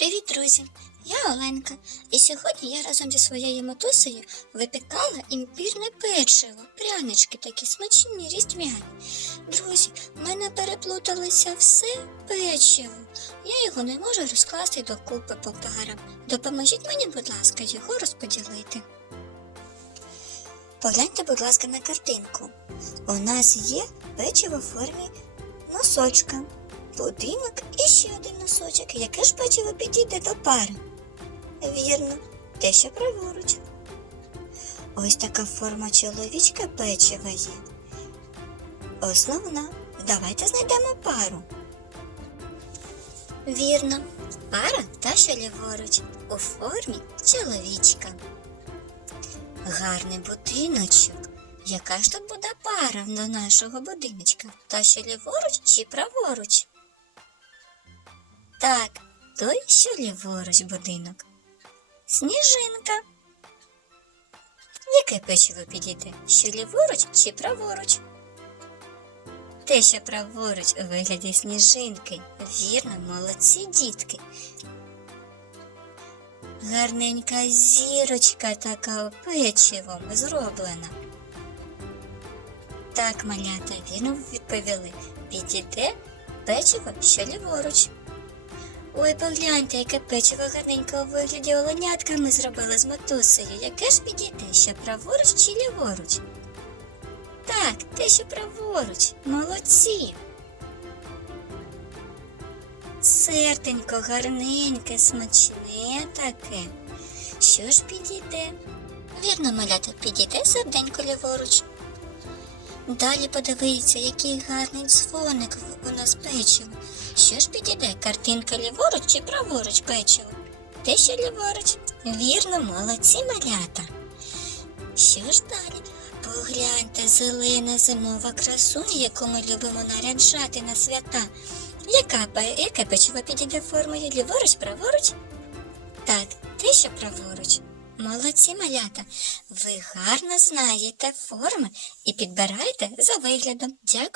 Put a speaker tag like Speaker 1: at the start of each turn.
Speaker 1: Привіт, друзі! Я Оленка, і сьогодні я разом зі своєю матусею випікала імпірне печиво, прянички такі смачні, різдвяні. Друзі, в мене переплуталося все печиво. Я його не можу розкласти докупи по парам. Допоможіть мені, будь ласка, його розподілити. Погляньте, будь ласка, на картинку. У нас є печиво в формі носочка, будинок і ще один носочок. Яке ж печиво підійде до пари? Вірно, те, що праворуч. Ось така форма чоловічка печива є. Основна. Давайте знайдемо пару. Вірно, пара та що ліворуч у формі чоловічка. Гарний будиночок. Яка ж тут буде пара до нашого будиночка? Та що ліворуч чи праворуч? Так, той, що ліворуч будинок. Сніжинка. Яке печиво підійде? Що ліворуч чи праворуч? Те, що праворуч у вигляді сніжинки. Вірно, молодці дітки. Гарненька зірочка така печивом зроблена. Так, малята, вірно відповіли. Підійде печиво, що ліворуч. Ой, погляньте, яке печиво гарненьке у вигляді оленятка ми зробили з матусею. Яке ж підійде, що праворуч чи ліворуч? Так, те, що праворуч. Молодці. Сертенько, гарненьке, смачне таке. Що ж підійде? Вірно, малята, підійде серденько ліворуч. Далі подивіться, який гарний дзвоник у нас печиво. Що ж підійде? Картинка ліворуч чи праворуч печиво? Те, що ліворуч. Вірно, молодці малята. Що ж далі? Погляньте, зелена зимова красуня, яку ми любимо наряджати на свята. Яка, яке печиво підійде формою? Ліворуч, праворуч? Так, те, що праворуч. Молодці малята. Ви гарно знаєте форми і підбираєте за виглядом. Дякую.